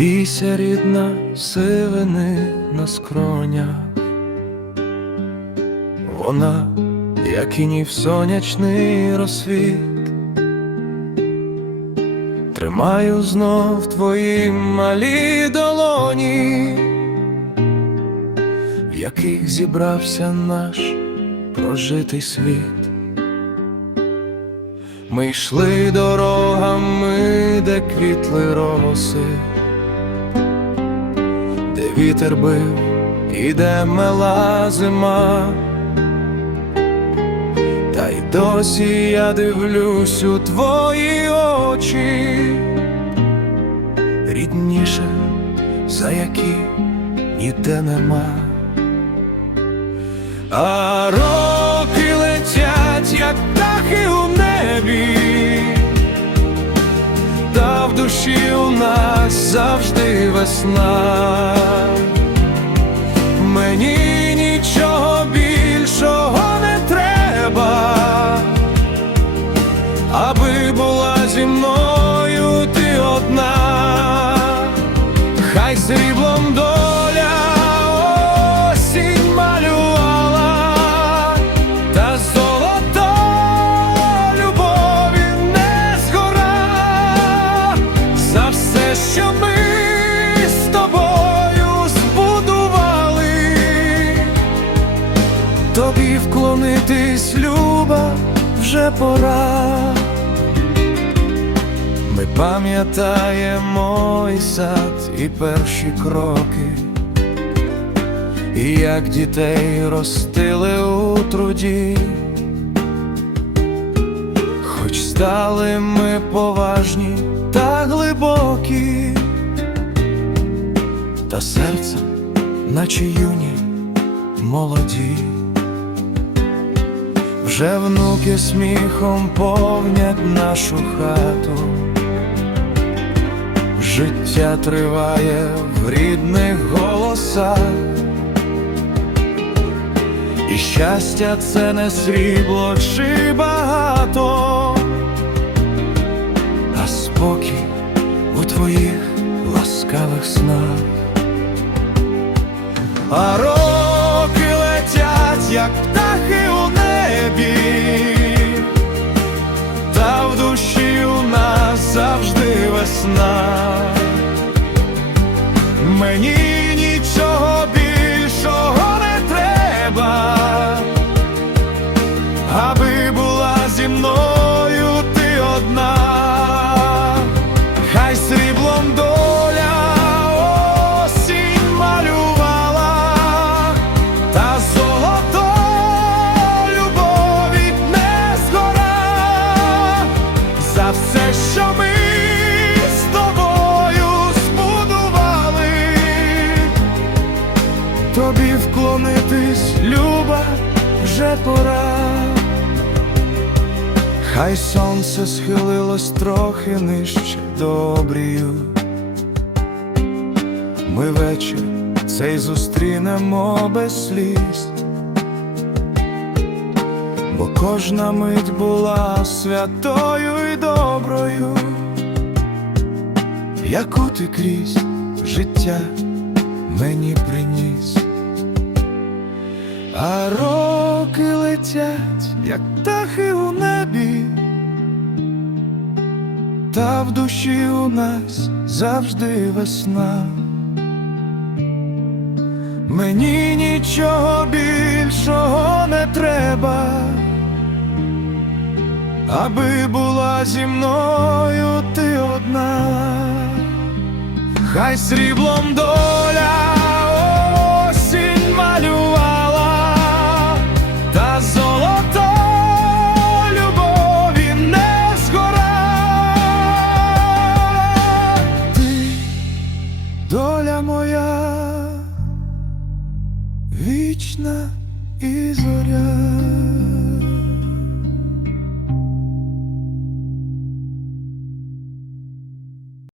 Лишилася рідна сивини на скронях. Вона, як і ні в сонячний розсвіт, тримаю знов твої малі долоні, в яких зібрався наш прожитий світ. Ми йшли дорогами, де квітли роси, вітер бив і де зима. Та й досі я дивлюсь у твої очі, рідніше, за які ніде нема. А душі у нас завжди весна. Мені нічого більшого не треба, аби була зі мною що ми з тобою збудували, тобі вклонитись, люба, вже пора. Ми пам'ятаємо і сад, і перші кроки, і як дітей ростили у труді, стали ми поважні та глибокі, та серцем, наче юні, молоді. Вже внуки сміхом повнять нашу хату. Життя триває в рідних голосах, і щастя це не срібло чи багато, А роки летять, як птахи у небі, та в душі у нас завжди весна. Мені нічого більшого не треба, аби була зі мною вже пора. Хай сонце схилилось трохи нижче до. Ми вечір цей зустрінемо без сліз, бо кожна мить була святою і доброю, яку ти крізь життя мені приніс, а летять, як птахи у небі, та в душі у нас завжди весна. Мені нічого більшого не треба, аби була зі мною ти одна, хай сріблом доля вічна і зоря.